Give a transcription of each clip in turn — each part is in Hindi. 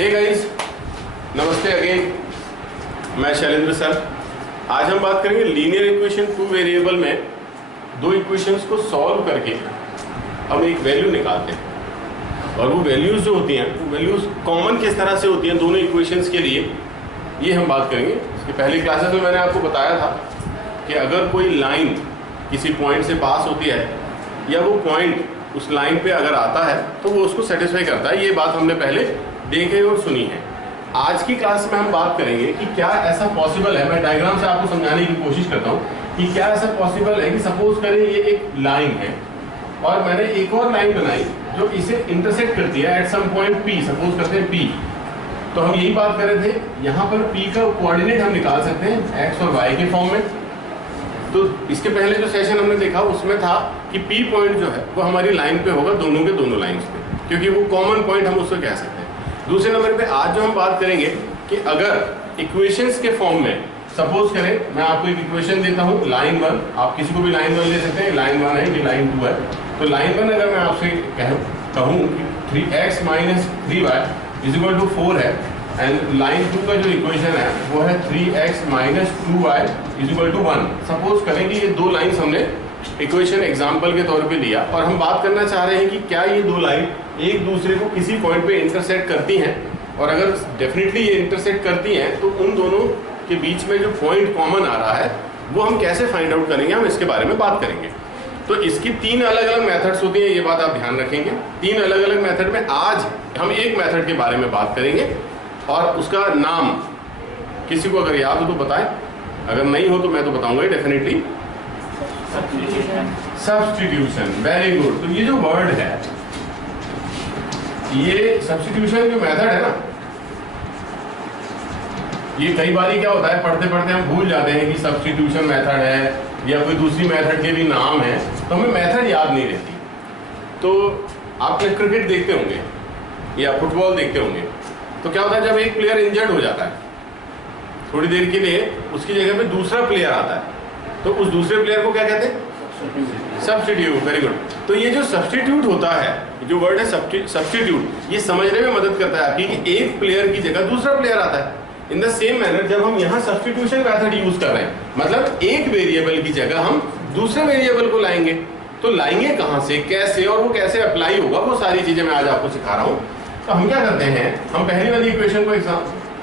हे गाइस, नमस्ते अगेन। मैं शैलेंद्र सर। आज हम बात करेंगे लीनियर इक्वेशन टू वेरिएबल में दो इक्वेशंस को सॉल्व करके हम एक वैल्यू निकालते हैं और वो वैल्यूज जो होती हैं वो वैल्यूज कॉमन किस तरह से होती हैं दोनों इक्वेशंस के लिए, ये हम बात करेंगे। इसके पहले क्लासेस में मैंने आपको बताया था कि अगर कोई लाइन किसी पॉइंट से पास होती है या वो पॉइंट उस लाइन पे अगर आता है तो वो उसको सेटिस्फाई करता है। ये बात हमने पहले देखी और सुनी है। आज की क्लास में हम बात करेंगे कि क्या ऐसा पॉसिबल है, मैं डायग्राम से आपको समझाने की कोशिश करता हूँ कि क्या ऐसा पॉसिबल है कि सपोज करें ये एक लाइन है और मैंने एक और लाइन बनाई जो इसे इंटरसेक्ट करती है at some point P, suppose करते हैं P। तो हम यही बात कर रहे थे, यहाँ पर P का कोऑर्डिनेट हम निकाल सकते हैं x और y के फॉर्म में। तो इसके पहले जो सेशन हमने देखा उसमें था कि P पॉइंट जो है वो हमारी लाइन पे होगा, दोनों के दोनों लाइंस पे, क्योंकि वो कॉमन पॉइंट हम उसको कह सकते हैं। दूसरे नंबर पे आज जो हम बात करेंगे कि अगर इक्वेशंस के फॉर्म में सपोज करें मैं आपको एक इक्वेशन देता हूँ लाइन 1, आप किसी को भी लाइन 1 ले सकते हैं, लाइन 1 है कि लाइन 2 है। तो लाइन 1 अगर मैं आपसे कहूँ कि 3x minus 3y is equal to 4 है एंड लाइन 2 का जो इक्वेशन है वो है 3x minus 2y is equal to 1। Suppose करें कि ये दो लाइन्स हमने इक्वेशन एग्जाम्पल के तौर पे लिया और हम बात करना चाह रहे हैं कि क्या ये दो लाइन एक दूसरे को किसी पॉइंट पे इंटरसेक्ट करती हैं, और अगर डेफिनेटली ये इंटरसेक्ट करती हैं तो उन दोनों के बीच में जो पॉइंट कॉमन आ रहा है वो हम कैसे फाइंड आउट करेंगे, हम इसके बारे में बात करेंगे। तो इसकी तीन अलग अलग मेथड्स होती हैं, ये बात आप ध्यान रखेंगे। तीन अलग अलग मेथड में आज हम एक मेथड के बारे में बात करेंगे और उसका नाम किसी को अगर याद हो तो बताएं, अगर नहीं हो तो मैं तो बताऊंगा डेफिनेटली। Substitution, very good. तो ये जो वर्ड है, ये सब्स्टिट्यूशन जो मेथड है ना, ये कई बार क्या होता है पढ़ते पढ़ते हम भूल जाते हैं कि सब्स्टिट्यूशन मेथड है या कोई दूसरी मेथड के भी नाम है, तो हमें मेथड याद नहीं रहती। तो आप क्रिकेट देखते होंगे या फुटबॉल देखते होंगे, तो क्या होता है जब एक प्लेयर इंजर्ड हो जाता है थोड़ी देर के लिए, उसकी जगह पे दूसरा प्लेयर आता है, तो उस दूसरे प्लेयर को क्या कहते हैं? सब्स्टिट्यूट। Very good. तो ये जो सब्स्टिट्यूट होता है, जो वर्ड है सब्स्टिट्यूट, ये समझने में मदद करता है आपकी कि एक प्लेयर की जगह दूसरा प्लेयर आता है। इन द सेम मैनर जब हम यहाँ सब्स्टिट्यूशन मेथड यूज कर रहे हैं, मतलब एक वेरिएबल की जगह हम दूसरे वेरिएबल को लाएंगे, तो लाएंगे कहाँ से, कैसे, और वो कैसे अप्लाई होगा, वो सारी चीजें मैं आज आपको सिखा रहा हूँ। तो हम क्या करते हैं, हम पहली वाली इक्वेशन को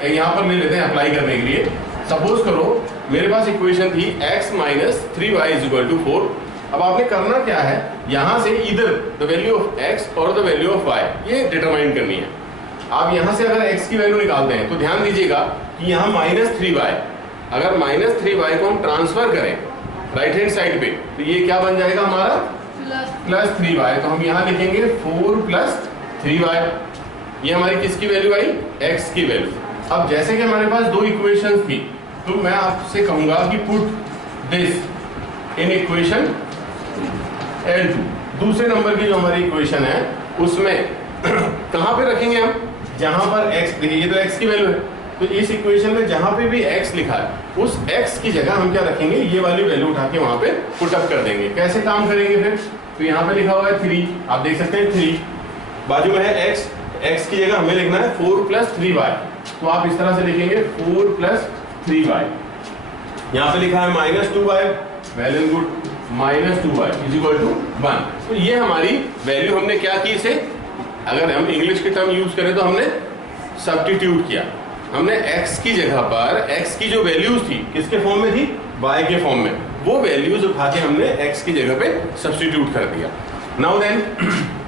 यहाँ पर ले लेते हैं अप्लाई करने के लिए। सपोज करो मेरे पास इक्वेशन थी x minus 3y is equal to 4। अब आपने करना क्या है, यहाँ से इधर द वैल्यू ऑफ x और द वैल्यू ऑफ y ये डिटरमाइन करनी है। आप यहाँ से अगर x की वैल्यू निकालते हैं तो ध्यान दीजिएगा कि यहाँ माइनस 3y, अगर माइनस 3y को हम ट्रांसफर करें राइट हैंड साइड पे तो ये क्या बन जाएगा हमारा प्लस 3y। तो हम यहाँ लिखेंगे 4 प्लस 3y। ये हमारी किसकी वैल्यू आई? x की वैल्यू। अब जैसे कि हमारे पास दो इक्वेशन थी तो मैं आपसे कहूंगा कि put this in equation L2। दूसरे नंबर की जो हमारी इक्वेशन है उसमें कहां पे रखेंगे हम, जहां पर x, देखिए ये तो x की वैल्यू है, तो इस इक्वेशन में जहां पे भी x लिखा है उस x की जगह हम क्या रखेंगे, ये वाली वैल्यू उठा के वहां पे पुट अप कर देंगे। कैसे काम करेंगे फिर, तो यहाँ पे लिखा हुआ है 3, आप देख सकते हैं 3, बाजू में है x की जगह हमें लिखना है 4 प्लस 3y, तो आप इस तरह से लिखेंगे 4 प्लस 3y। यहाँ पे लिखा है minus 2y, well and good, minus 2y is equal to 1। तो ये हमारी वैल्यू हमने क्या की, इसे अगर हम इंग्लिश के टर्म यूज करें तो हमने सब्स्टिट्यूट किया। हमने x की जगह पर x की जो वैल्यूज थी किसके फॉर्म में थी, y के फॉर्म में, वो वैल्यूज उठा के हमने x की जगह पे सब्स्टिट्यूट कर दिया। नाउ देन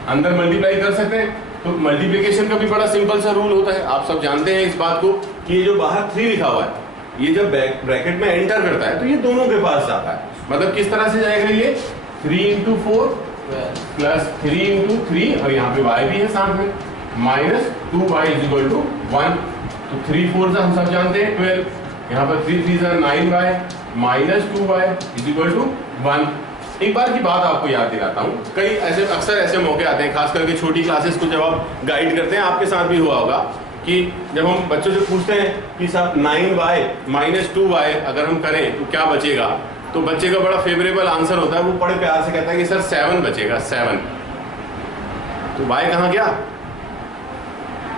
अंदर मल्टीप्लाई कर सकते हैं, तो मल्टीप्लिकेशन का भी बड़ा सिंपल सा रूल होता है, आप सब जानते हैं इस बात को कि ये जो बाहर 3 लिखा हुआ है ये जब ब्रैकेट में एंटर करता है तो ये दोनों के पास जाता है। मतलब किस तरह से जाएगा, ये 3 इंटू 4 प्लस 3 इंटू 3 और यहाँ पे y भी है साथ में, minus 2y is equal to 1। तो 3 4 से हम सब जानते हैं 12, यहाँ पर 3 3 से 9y minus 2y is equal to 1। एक बार की बात आपको याद दिलाता हूँ, कई ऐसे अक्सर ऐसे मौके आते हैं, खास करके छोटी क्लासेस को जब आप गाइड करते हैं, आपके साथ भी हुआ होगा कि जब हम बच्चों से पूछते हैं कि साहब 9y माइनस 2y अगर हम करें तो क्या बचेगा, तो बच्चे का बड़ा फेवरेबल आंसर होता है, वो बड़े प्यार से कहता है कि सर 7 बचेगा, 7। तो y कहाँ गया,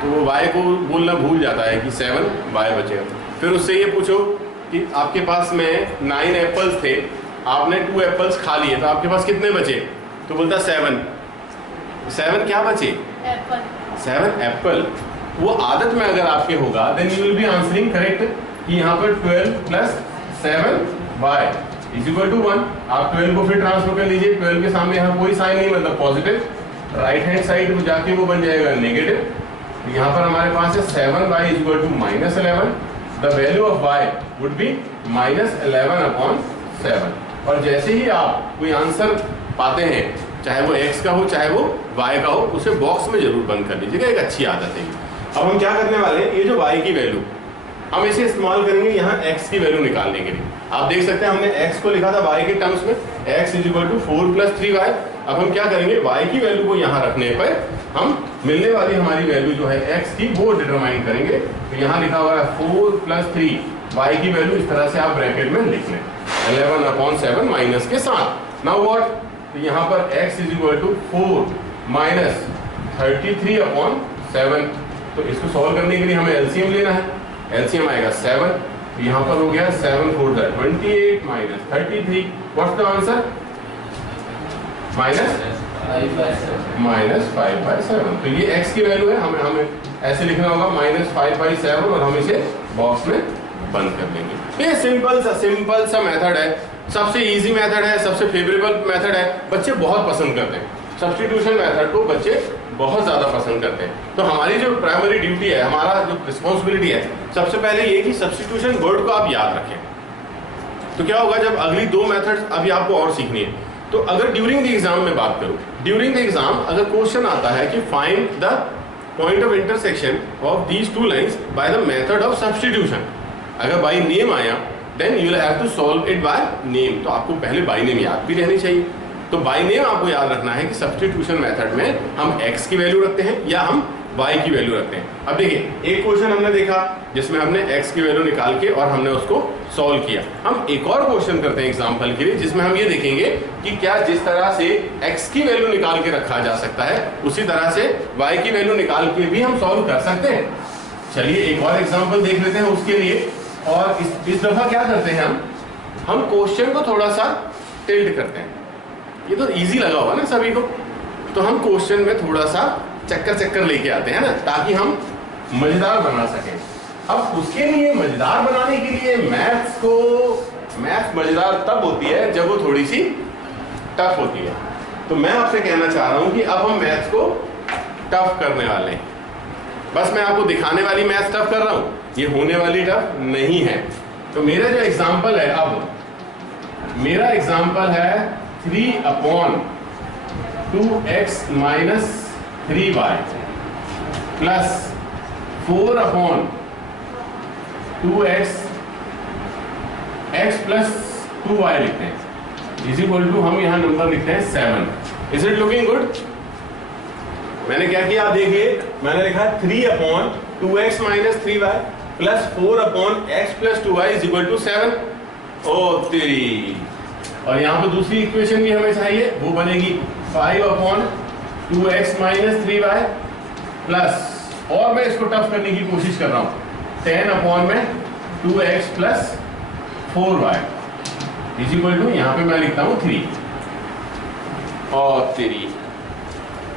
तो वो y को बोलना भूल जाता है कि 7y बचेगा। फिर उससे ये पूछो कि आपके पास में 9 एप्पल्स थे, आपने 2 एप्पल्स खा लिए, तो आपके पास कितने बचे? तो बोलता 7 क्या बचे? एप्पल। 7 एप्पल। वो आदत में अगर आपके होगा then you will be answering correct कि यहाँ पर 12 plus 7y is equal to 1। आप 12 को फिर ट्रांसफर कर लीजिए, 12 के सामने यहाँ कोई साइन नहीं, मतलब पॉजिटिव, राइट हैंड साइड में जाके वो बन जाएगा नेगेटिव। यहाँ पर हमारे पास है 7y is equal to -11। The value of y would be -11/7। और जैसे ही आप कोई आंसर पाते हैं, चाहे वो x का हो चाहे वो y का हो, उसे बॉक्स में जरूर बंद कर लीजिएगा, एक अच्छी आदत है। अब हम क्या करने वाले हैं, ये जो y की वैल्यू हम इसे इस्तेमाल करेंगे यहाँ x की वैल्यू निकालने के लिए। आप देख सकते हैं हमने x को लिखा था y के टर्म्स में, x is equal to 4 plus 3y। अब हम क्या करेंगे, y की वैल्यू को यहाँ रखने पर हम मिलने वाली हमारी वैल्यू जो है x की वो डिटरमाइन करेंगे। तो यहाँ लिखा हुआ है 4 प्लस 3, y की वैल्यू इस तरह से आप ब्रैकेट में लिख लें 11/7 माइनस के साथ। नाउ व्हाट, तो यहाँ पर x is equal to 4 minus 33/7। तो इसको सॉल्व करने के लिए हमें एलसीएम लेना है, एलसीएम आएगा 7। तो यहाँ पर हो गया 7 4 28 माइनस 33, व्हाट्स द आंसर? -5/7। तो ये x की वैल्यू है, हमें ऐसे लिखना होगा -5/7 और हम इसे बॉक्स में बंद कर देंगे। ये सिंपल सा मेथड है, सबसे इजी मेथड है, सबसे फेवरेबल मेथड है, बच्चे बहुत पसंद करते हैं। सब्स्टिट्यूशन मेथड को बच्चे बहुत ज़्यादा पसंद करते हैं। तो हमारी जो प्राइमरी ड्यूटी है, हमारा जो रिस्पॉन्सिबिलिटी है, सबसे पहले ये कि सब्स्टिट्यूशन वर्ड को आप याद रखें। तो क्या होगा, जब अगली 2 मेथड्स अभी आपको और सीखनी है, तो अगर ड्यूरिंग द एग्जाम में बात करूं, ड्यूरिंग द एग्जाम अगर क्वेश्चन आता है कि find the point of intersection of these 2 lines by the method of substitution, अगर बाय नेम आया then you will have to solve it by name. तो आपको पहले बाय नेम याद भी रहनी चाहिए। तो बाय नेम आपको याद रखना है कि सब्स्टिट्यूशन मेथड में हम x की वैल्यू रखते हैं या हम y की वैल्यू रखते हैं। अब देखिए, एक क्वेश्चन हमने देखा जिसमें हमने x की वैल्यू निकाल के और हमने उसको सॉल्व किया। हम एक और क्वेश्चन करते हैं एग्जांपल के लिए, जिसमें हम ये देखेंगे कि क्या जिस तरह से x की वैल्यू निकाल के रखा जा सकता है, उसी तरह से y की वैल्यू निकाल के भी हम सॉल्व कर सकते हैं। चलिए एक और एग्जाम्पल देख लेते हैं उसके लिए। और इस दफा क्या करते हैं, हम क्वेश्चन को थोड़ा सा टिल्ट करते हैं। ये तो इजी लगा होगा ना सभी को, तो हम क्वेश्चन में थोड़ा सा चक्कर लेके आते हैं ना, ताकि हम मजेदार बना सकें। अब उसके लिए मजेदार बनाने के लिए मैथ्स मजेदार तब होती है जब वो थोड़ी सी टफ होती है। तो मैं आपसे कहना चाह रहा हूं कि अब हम मैथ्स को टफ करने वाले हैं। बस मैं आपको दिखाने वाली मैथ्स टफ कर रहा हूं, ये होने वाली टफ नहीं है। तो मेरा जो एग्जाम्पल है, अब मेरा एग्जाम्पल है 3/2x minus 3y plus 4/2x x plus 2y लिखते हैं इज इक्वल टू, हम यहाँ नंबर लिखते हैं 7। Is it looking good? मैंने क्या किया आप देखिए, मैंने लिखा 3/2x minus 3y plus 4/x plus 2y is equal to 7। ओ तेरी, और यहाँ पे दूसरी इक्वेशन भी हमें चाहिए, वो बनेगी 5/2x माइनस 3y प्लस, और मैं इसको टफ करने की कोशिश कर रहा हूँ, 10/2x plus 4y is equal to, यहाँ पे मैं लिखता हूँ 3। और तेरी,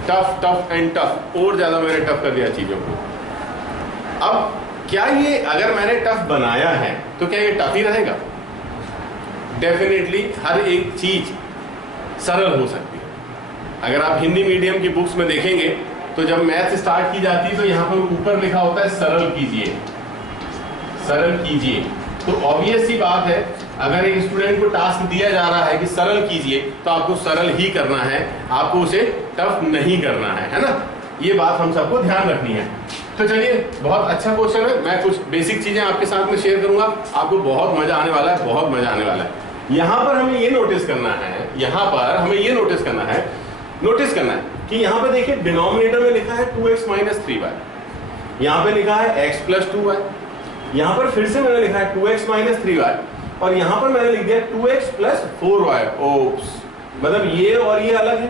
टफ एंड टफ, और ज्यादा मैंने टफ कर दिया चीजों को। अब क्या ये अगर मैंने टफ बनाया है तो क्या ये टफ ही रहेगा? डेफिनेटली हर एक चीज सरल हो सकती है। अगर आप हिंदी मीडियम की बुक्स में देखेंगे तो जब मैथ स्टार्ट की जाती है तो यहाँ पर ऊपर लिखा होता है सरल कीजिए, सरल कीजिए। तो ऑब्वियस सी बात है, अगर एक स्टूडेंट को टास्क दिया जा रहा है कि सरल कीजिए, तो आपको सरल ही करना है, आपको उसे टफ नहीं करना है ना? ये बात हम सबको ध्यान रखनी है। तो चलिए, बहुत अच्छा क्वेश्चन है। मैं कुछ बेसिक चीजें आपके साथ में शेयर करूंगा, आपको बहुत मजा आने वाला है, बहुत मजा आने वाला है। यहाँ पर हमें ये नोटिस करना है, यहाँ पर हमें ये नोटिस करना है कि यहाँ पे देखिए डिनोमिनेटर में लिखा है 2x माइनस 3y, यहाँ पे लिखा है x प्लस 2y, यहाँ पर फिर से मैंने लिखा है 2x माइनस 3y, और यहाँ पर मैंने लिख दिया 2x प्लस 4y। ओप्स, मतलब ये और ये अलग है।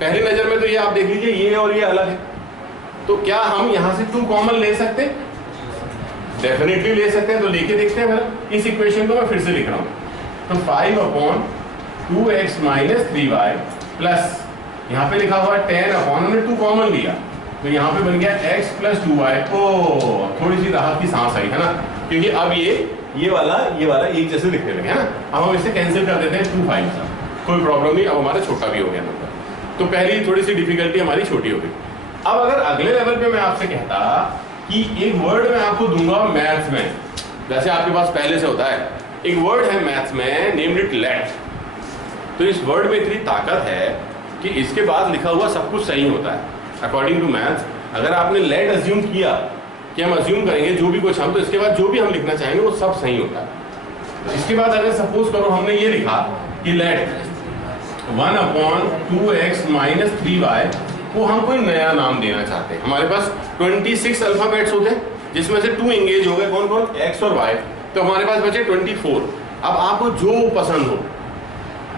पहली नजर में तो ये आप देख लीजिए, ये और ये अलग है। तो क्या हम यहाँ से 2 कॉमन ले सकते हैं? डेफिनेटली ले सकते हैं। तो लेके देखते हैं फिर। इस इक्वेशन को मैं फिर से लिख रहा हूँ। तो 5/2x - 3y प्लस यहाँ पे लिखा हुआ 10 अपॉन, हमने 2 कॉमन लिया तो यहाँ पे बन गया x + 2y। ओ थोड़ी सी राहत की सांस आई है ना, क्योंकि अब ये वाला एक जैसे दिखने लगे है ना। अब हम इसे कैंसिल कर देते हैं 2 5 से, कोई प्रॉब्लम नहीं। अब हमारा छोटा भी हो गया नंबर, तो पहली थोड़ी सी डिफिकल्टी हमारी छोटी हो गई। अब अगर अगले लेवल पे मैं आपसे कहता कि एक वर्ड मैं आपको दूंगा मैथ्स में, जैसे आपके पास पहले से होता है, एक वर्ड है मैथ्स में नेम्ड इट लेट। तो इस वर्ड में इतनी ताकत है कि इसके बाद लिखा हुआ सब कुछ सही होता है अकॉर्डिंग टू मैथ्स। अगर आपने लेट अज्यूम किया कि हम अज्यूम करेंगे जो भी कुछ हम, तो इसके बाद जो भी हम लिखना चाहेंगे वो सब सही होता है। इसके बाद अगर सपोज करो हमने ये लिखा कि लेट 1/2x - 3y को हम कोई नया नाम देना चाहते हैं। हमारे पास 26 अल्फाबेट्स होते हैं जिसमें से 2 एंगेज हो गए, कौन कौन? x और y। तो हमारे पास बचे 24। अब आपको जो पसंद हो,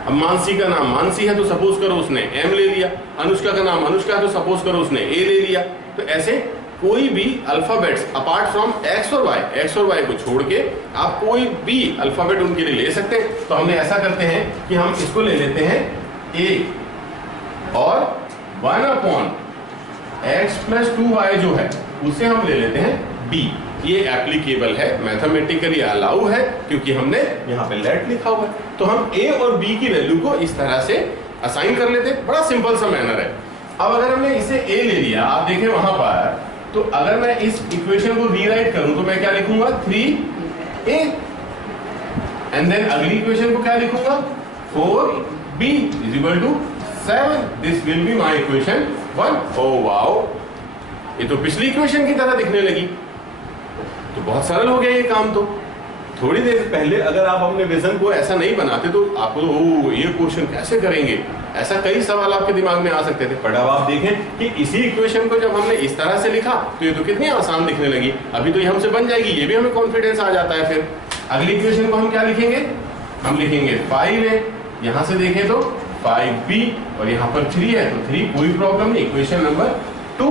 अब मानसी का नाम मानसी है तो सपोज करो उसने M ले लिया, अनुष्का का नाम अनुष्का है तो सपोज करो उसने A ले लिया। तो ऐसे कोई भी अल्फाबेट्स अपार्ट फ्रॉम x और y को छोड़ के आप कोई भी अल्फाबेट उनके लिए ले सकते हैं। तो हमने ऐसा करते हैं कि हम इसको ले लेते हैं A और 1/x + 2y जो है उसे हम ले लेते हैं B। ये एप्लीकेबल है, मैथमेटिकली अलाउ है, क्योंकि हमने यहाँ पे लेट लिखा हुआ है। तो हम A और B की वैल्यू को इस तरह से असाइन कर लेते हैं। बड़ा सिंपल सा मैनर है। अब अगर हमने इसे A ले लिया, आप देखें वहां पर, तो अगर मैं इस इक्वेशन को रीराइट करूं तो मैं क्या लिखूंगा? 3A। एंड देन अगली इक्वेशन को क्या लिखूंगा? 4B = 7। This will be my equation 1। Oh wow, ये तो पिछली इक्वेशन की तरह दिखने लगी। तो बहुत सरल हो गया ये काम। तो थोड़ी देर पहले अगर आप अपने विजन को ऐसा नहीं बनाते तो आपको तो ओ ये क्वेश्चन कैसे करेंगे, ऐसा कई सवाल आपके दिमाग में आ सकते थे। पर अब आप देखें कि इसी इक्वेशन को जब हमने इस तरह से लिखा तो ये तो कितनी आसान दिखने लगी। अभी तो ये हमसे बन जाएगी, ये भी हमें कॉन्फिडेंस आ जाता है। फिर अगली इक्वेशन को हम क्या लिखेंगे? हम लिखेंगे 5A। यहां से देखें तो 5B और यहाँ पर 3 है तो 3, कोई प्रॉब्लम नहीं। Equation number 2।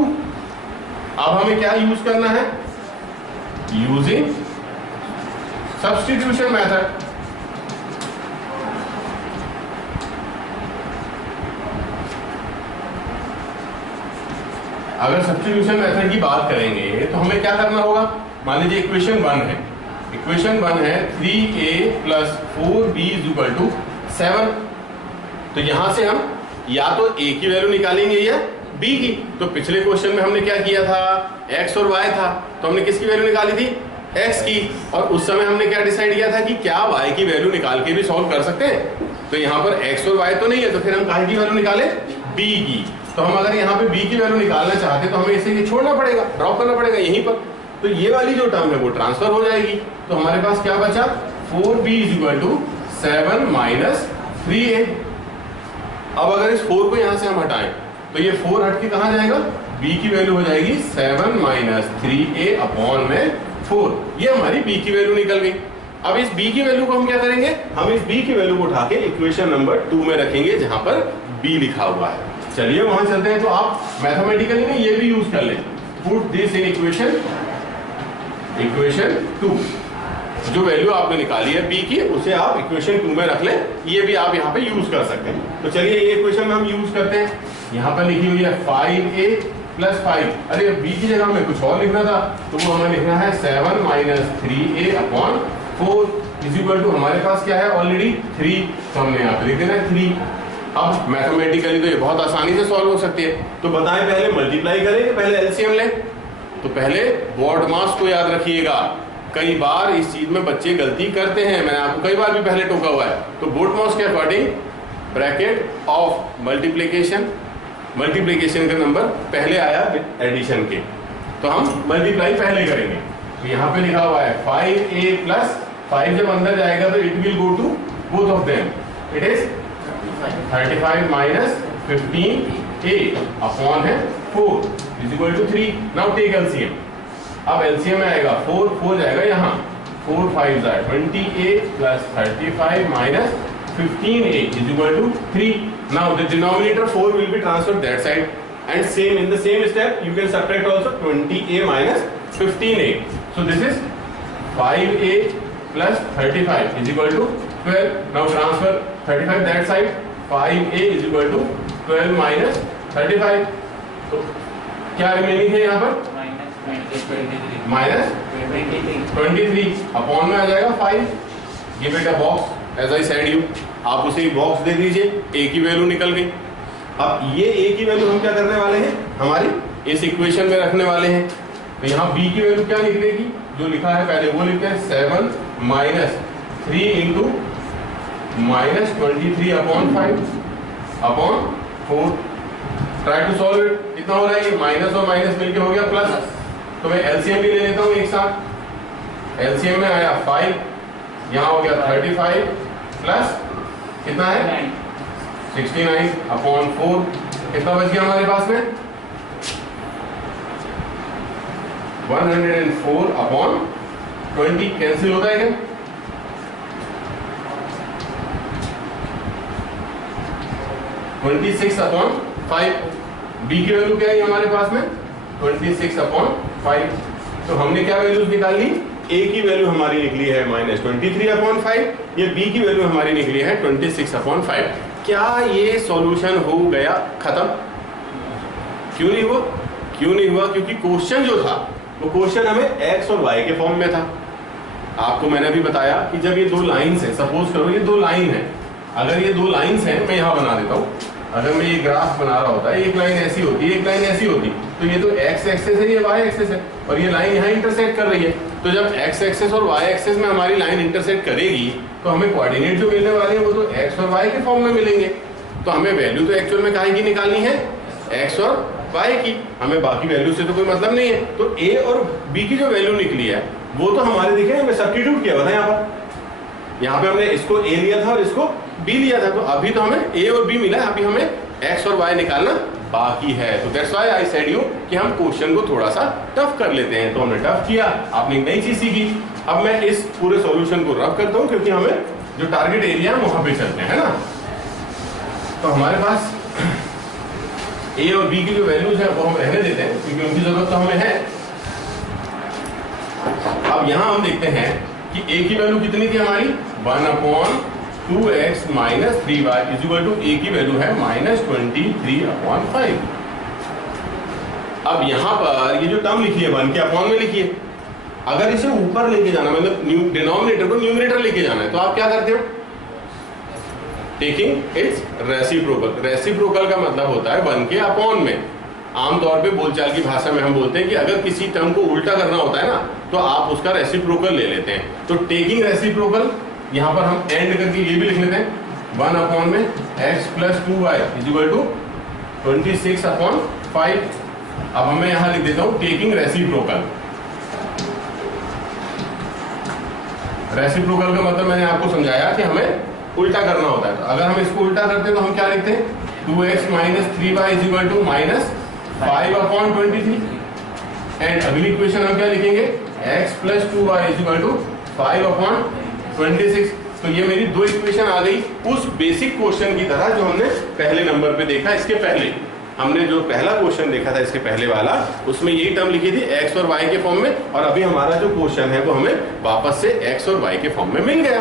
अब हमें क्या यूज करना है? Using substitution method. अगर सब्स्टिट्यूशन मेथड की बात करेंगे तो हमें क्या करना होगा? मान लीजिए इक्वेशन 1 है, इक्वेशन 1 है 3A + 4B = 7। तो यहां से हम या तो A की वैल्यू निकालेंगे या B की। तो पिछले क्वेश्चन में हमने क्या किया था? X और Y था, तो हमने किसकी वैल्यू निकाली थी? X की। और उस समय हमने क्या डिसाइड किया था कि क्या Y की वैल्यू निकाल के भी सॉल्व कर सकते हैं। तो यहाँ पर X और Y तो नहीं है, तो फिर हम काहे की वैल्यू निकाले? B की। तो हम अगर यहाँ पे B की वैल्यू निकालना चाहते तो हमें इसे ये छोड़ना पड़ेगा, ड्रॉप करना पड़ेगा यहीं पर। तो ये वाली जो टर्म है वो ट्रांसफर हो जाएगी। तो हमारे पास क्या बचा? 4B = 7 - 3A। अब अगर इस 4 को यहाँ से हम हटाएं तो ये 4 हट के कहाँ जाएगा? B की वैल्यू हो जाएगी 7 - 3A अपॉन में 4। ये हमारी B की वैल्यू निकल गई। अब इस B की वैल्यू को हम क्या करेंगे? हम इस B की वैल्यू को उठा के इक्वेशन नंबर 2 में रखेंगे जहां पर B लिखा हुआ है। चलिए वहां चलते हैं। तो आप मैथमेटिकली ना ये भी यूज कर लें। Put this in equation 2। जो वैल्यू आपने निकाली है B की, उसे आप इक्वेशन 2 में रख लें। ये भी आप यहाँ पे यूज कर सकते हैं। तो चलिए ये इक्वेशन में हम यूज करते हैं। यहाँ पर लिखी हुई है 5A + 5। अरे B की जगह में कुछ और लिखना था, तो वो हमें लिखना है 7 - 3A अपॉन 4 = हमारे पास क्या है? ऑलरेडी 3। तो हमने यहाँ पे लिख देना है 3। अब मैथमेटिकली तो ये बहुत आसानी से सॉल्व हो सकती है। तो बताएं पहले मल्टीप्लाई करें कि पहले एलसीएम लें? तो पहले बॉड मास को याद रखिएगा। कई बार इस चीज में बच्चे गलती करते हैं, मैंने आपको कई बार भी पहले टोका हुआ है। तो बोड मास के अकॉर्डिंग ब्रैकेट ऑफ मल्टीप्लिकेशन का नंबर पहले आया एडिशन के, तो हम मल्टीप्लाई पहले करेंगे। तो यहाँ पे लिखा हुआ है 5A + 5 जब अंदर जाएगा तो it will go to both of them. It is 35 - 15A upon है 4 = 3। Now take LCM. अब एलसीएम में आएगा 4 जाएगा यहाँ, 4 5 = 20A + 35 - 15A = 3। Now the denominator 4 will be transferred that side. and same in the same step you can subtract also 20a minus 15a. So this is 5a plus 35 is equal to 12. Now transfer 35 that side. 5a is equal to 12 minus 35. तो क्या रिमेनिंग है यहाँ पर? माइनस 23 अपॉन में आ जाएगा 5. Give it a box as I said you. आप उसे बॉक्स दे दीजिए, a की वैल्यू निकल गई. अब ये a की वैल्यू हम क्या करने वाले हैं, हमारी इस इक्वेशन में रखने वाले हैं. तो यहाँ b की वैल्यू क्या निकलेगी, जो लिखा है पहले वो लिखते हैं 7 minus 3 into minus 23 upon 5 upon 4. Try to solve it. कितना हो रहा है, ये माइनस और माइनस मिलके हो गया प्लस. तो मैं एलसीएम भी ले लेता हूँ एक साथ. एलसीएम में आया 5, यहाँ हो गया 35 प्लस कितना है 69 अपॉन 4. कितना बच गया हमारे पास में 104 अपॉन 20. कैंसिल होता है क्या, 26 अपॉन 5. बी की वैल्यू क्या है हमारे पास में 26 अपॉन 5. तो हमने क्या वैल्यूज निकाल ली, ए की वैल्यू हमारी निकली है माइनस 23 अपॉन 5. ये बी की वैल्यू हमारी निकली है 26 अपॉन 5. क्या ये सॉल्यूशन हो गया खत्म? क्यों नहीं हुआ? क्यों नहीं हुआ? क्योंकि क्वेश्चन जो था वो क्वेश्चन हमें एक्स और वाई के फॉर्म में था. आपको मैंने अभी बताया कि जब ये दो लाइंस हैं, सपोज करो ये दो लाइन है, अगर ये दो लाइंस हैं, मैं यहाँ बना देता हूँ. अगर मैं ये ग्राफ बना रहा होता है, एक लाइन ऐसी होती है, एक लाइन ऐसी होती, तो ये तो एक्स एक्सेस है, ये वाई एक्सेस है, और ये लाइन यहाँ इंटरसेक्ट कर रही है. तो जब एक्स एक्सेस और वाई एक्सेस में हमारी लाइन इंटरसेक्ट करेगी तो हमें कोऑर्डिनेट जो मिलने वाले हैं वो तो एक्स और वाई के फॉर्म में मिलेंगे. तो हमें वैल्यू तो एक्चुअल में काहे की निकालनी है, एक्स और वाई की. हमें बाकी वैल्यू से तो कोई मतलब नहीं है. तो ए और बी की जो वैल्यू निकली है वो तो हमारे देखे हमने सब्स्टिट्यूट किया था यहाँ पर. यहाँ पे हमने इसको ए लिया था और इसको बी लिया था. तो अभी तो हमें ए और बी मिला है, अभी हमें एक्स और वाई निकालना बाकी है. तो that's why I said you कि हम क्वेश्चन को थोड़ा सा टफ कर लेते हैं. तो हमने टफ किया, आपने एक नई चीज सीखी. अब मैं इस पूरे सॉल्यूशन को रफ करता हूँ क्योंकि हमें जो टारगेट एरिया है वहां पे चलते हैं, है ना. तो हमारे पास ए और बी की जो वैल्यूज है वो हम रहने देते हैं क्योंकि उनकी जरूरत तो हमें है. अब यहाँ हम देखते हैं कि ए की वैल्यू कितनी थी हमारी 1 upon 2x minus 3y is equal to A की वैल्यू है माइनस 23 अपॉन 5. अब यहाँ पर ये जो टर्म लिखी है 1 के अपॉन में लिखी है. अगर इसे ऊपर लेके जाना, मतलब डिनोमिनेटर को न्यूमरेटर लेके जाना है, तो आप क्या करते हो, टेकिंग इट्स रेसिप्रोकल. रेसिप्रोकल का मतलब होता है 1 के अपॉन में. आमतौर पे बोलचाल की भाषा में हम बोलते हैं कि अगर किसी टर्म को उल्टा करना होता है ना तो आप उसका रेसिप्रोकल ले लेते हैं. तो टेकिंग रेसिप्रोकल, यहाँ पर हम एंड करके ये भी लिख लेते हैं 1 अपॉन में x plus 2y is equal to 26 upon 5. अब मैं यहाँ लिख देता हूँ टेकिंग रेसिप्रोकल. रेसिप्रोकल का मतलब मैंने आपको समझाया कि हमें उल्टा करना होता है. तो अगर हम इसको उल्टा करते हैं तो हम क्या लिखते हैं 2x minus 3y is equal to minus 5 upon 23. And अगली इक्वेशन हम क्या लिखेंगे x plus 2y is equal to 5 upon 26. तो ये मेरी दो इक्वेशन आ गई उस बेसिक क्वेश्चन की तरह जो हमने पहले नंबर पे देखा. इसके पहले हमने जो पहला क्वेश्चन देखा था इसके पहले वाला, उसमें यही टर्म लिखी थी x और y के फॉर्म में, और अभी हमारा जो क्वेश्चन है वो हमें वापस से x और y के फॉर्म में मिल गया.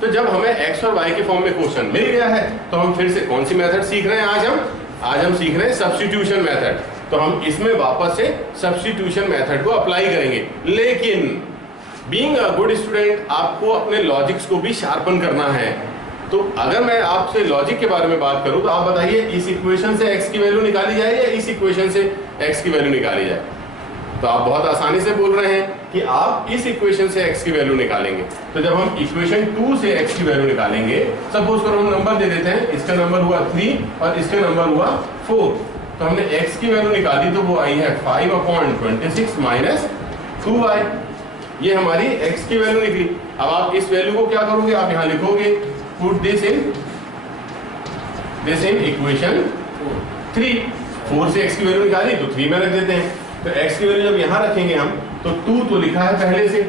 तो जब हमें x और y के फॉर्म में क्वेश्चन मिल गया है तो हम फिर से कौन सी मेथड सीख रहे हैं आज हम सीख रहे हैं सब्स्टिट्यूशन मेथड. तो हम इसमें वापस से सब्स्टिट्यूशन मेथड को अप्लाई करेंगे. लेकिन बीइंग अ गुड स्टूडेंट आपको अपने लॉजिक्स को भी शार्पन करना है. तो अगर मैं आपसे लॉजिक के बारे में बात करूं तो आप बताइए इस इक्वेशन से x की वैल्यू निकाली जाए या इस इक्वेशन से x की वैल्यू निकाली जाए. तो आप बहुत आसानी से बोल रहे हैं कि आप इस इक्वेशन से x की वैल्यू निकालेंगे. तो जब हम इक्वेशन 2 से x की वैल्यू निकालेंगे, सपोज करो हम नंबर दे देते हैं, इसका नंबर हुआ 3 और इसका नंबर हुआ 4. तो हमने x की वैल्यू निकाली तो वो आई है 5 अपॉन 26 माइनस 2y. ये हमारी x की वैल्यू निकली. अब आप इस वैल्यू को क्या करोगे, आप यहाँ लिखोगे पुट दिस इन इक्वेशन 3. 4 से x की वैल्यू निकाली तो 3 में रख देते हैं. तो x की वैल्यू जब यहाँ रखेंगे हम तो 2 तो लिखा है पहले से,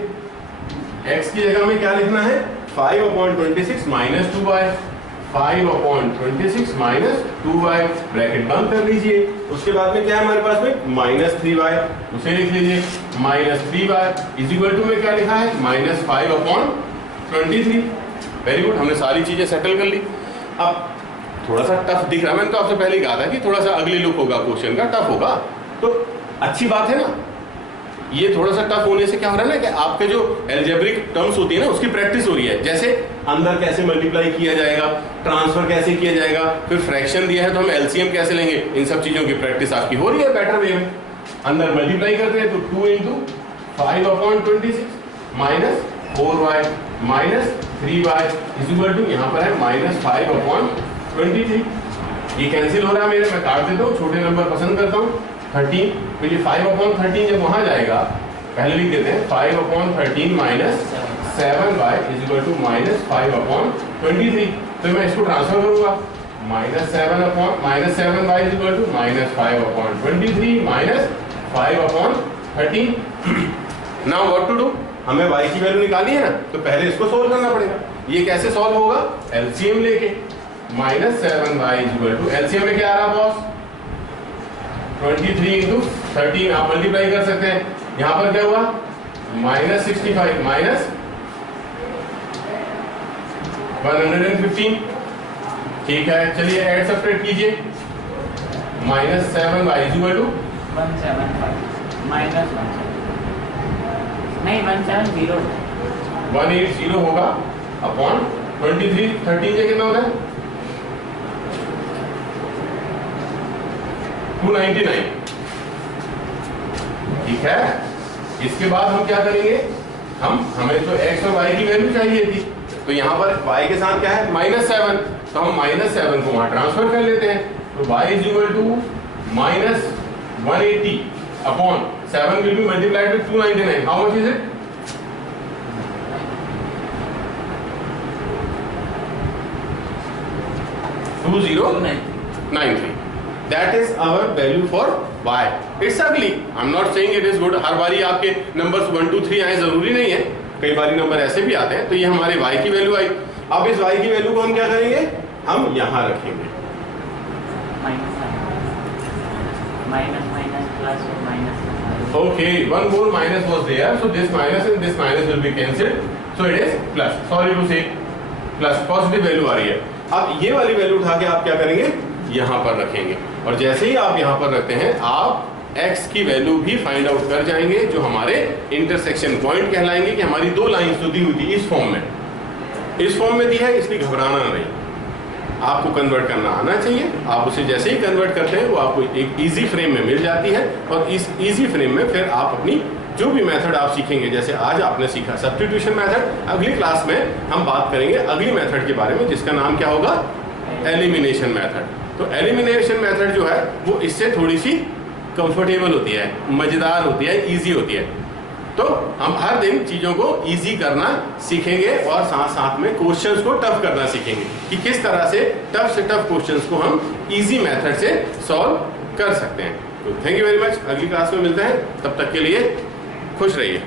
x की जगह में क्या लिखना है 5 upon 26 minus 2y. 5/26 minus 2y, bracket बंद कर लीजिए। उसके बाद में क्या है हमारे पास में -3y, उसे लिख लीजिए -3y इज इक्वल टू में क्या लिखा है -5/23। वेरी गुड, हमने सारी चीजें सेटल कर ली। अब थोड़ा सा टफ दिख रहा है, मैंने तो आपसे पहले ही कहा था कि थोड़ा सा अगली लुक होगा क्वेश्चन का, टफ होगा, तो अच्छी बात है ना। ये थोड़ा सा टफ होने से क्या हो रहा है ना कि आपके जो एल्जेब्रिक टर्म्स होती है ना उसकी प्रैक्टिस हो रही है। जैसे अंदर कैसे मल्टीप्लाई किया जाएगा, ट्रांसफर कैसे किया जाएगा, फिर फ्रैक्शन दिया है तो हम एलसीएम कैसे लेंगे, इन सब चीजों की प्रैक्टिस आपकी हो रही है बेटर वे में। अंदर मल्टीप्लाई करते हैं तो 2 × 5/26 minus 4y minus 3y is equal to यहाँ पर है -5/23। ये कैंसिल हो रहा है मेरे, मैं काट देता हूँ, छोटे नंबर पसंद करता हूँ। 13, तो ये 5/13 जब वहां जाएगा, पहले लिख देते हैं 5/13 minus 7y is equal to -5/23। तो मैं इसको ट्रांसफर करूंगा, -7y is equal to -5/23 minus 5/13। Now what to do, हमें y की वैल्यू निकालनी है ना, तो पहले इसको सोल्व करना पड़ेगा। ये कैसे सोल्व होगा, एलसीएम लेके। -7y is equal to LCM में क्या आ रहा बॉस 23 × 13, आप मल्टीप्लाई कर सकते हैं। यहां पर क्या हुआ -65 माइनस 115। ठीक है, चलिए ऐड सब्ट्रैक्ट कीजिए। -7y is equal to 175 minus 170 180 होगा अपॉन 23। 13 से कितना होता है 299। ठीक है, इसके बाद हम क्या करेंगे, हमें तो x और y की वैल्यू चाहिए थी, तो यहाँ पर y के साथ क्या है -7, तो हम -7 को वहां ट्रांसफर कर लेते हैं। तो y is equal to -180 upon 7 will be multiplied with 299। How much is it 2093। That is our value for y. It's ugly. I'm not saying it is good. हर बारी आपके नंबर्स 1 2 3 आए जरूरी नहीं है, कई बारी नंबर ऐसे भी आते हैं। तो ये हमारे y की वैल्यू आई। अब इस y की वैल्यू को हम क्या करेंगे, हम यहाँ रखेंगे। Okay, one more minus was there, so this minus and this minus will be cancelled, so it is plus. Sorry to say, plus positive value आ रही है। अब ये वाली वैल्यू उठा के आप क्या करेंगे, यहाँ पर रखेंगे, और जैसे ही आप यहाँ पर रखते हैं आप x की वैल्यू भी फाइंड आउट कर जाएंगे, जो हमारे इंटरसेक्शन पॉइंट कहलाएंगे कि हमारी दो लाइंस तो दी हुई थी इस फॉर्म में दी है, इसलिए घबराना नहीं, आपको कन्वर्ट करना आना चाहिए। आप उसे जैसे ही कन्वर्ट करते हैं वो आपको एक इजी फ्रेम में मिल जाती है, और इस इजी फ्रेम में फिर आप अपनी जो भी मेथड आप सीखेंगे, जैसे आज आपने सीखा सब्स्टिट्यूशन मेथड, अगली क्लास में हम बात करेंगे अगली मेथड के बारे में जिसका नाम क्या होगा, एलिमिनेशन मेथड। तो एलिमिनेशन मेथड जो है वो इससे थोड़ी सी कंफर्टेबल होती है, मजेदार होती है, इजी होती है। तो हम हर दिन चीजों को इजी करना सीखेंगे और साथ साथ में क्वेश्चंस को टफ करना सीखेंगे कि किस तरह से टफ क्वेश्चंस को हम इजी मेथड से सॉल्व कर सकते हैं। तो थैंक यू वेरी मच, अगली क्लास में मिलते हैं, तब तक के लिए खुश रहिए।